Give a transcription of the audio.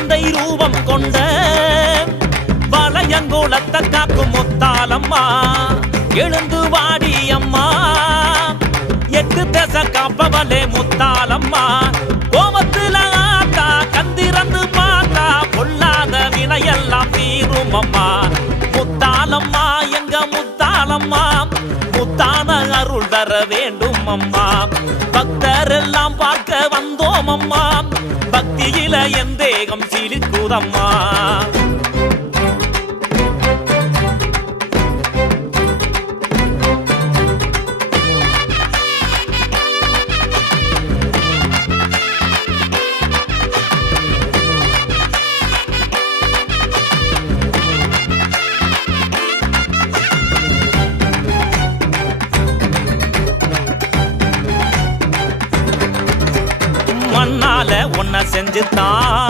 குழந்தை ரூபம் கொண்ட வளையங்குளத்தை காக்கும் முத்தாலம்மா எழுந்து வாடி அம்மா எட்டு தசை காப்பவளே முத்தாலம்மா கோமத்துல ஆத்தா கந்திரந்து பார்த்தா பொல்லாத வினையெல்லாம் தீரும் அம்மா முத்தாலம்மா எங்க முத்தாலம்மா முத்தான அருள் தர வேண்டும் அம்மா பக்தர் எல்லாம் பார்க்க வந்தோம் அம்மா பக்தியில என் தேகம் சிலிக்குதம்மா மண்ணால ஒன்ன செஞ்சுதான்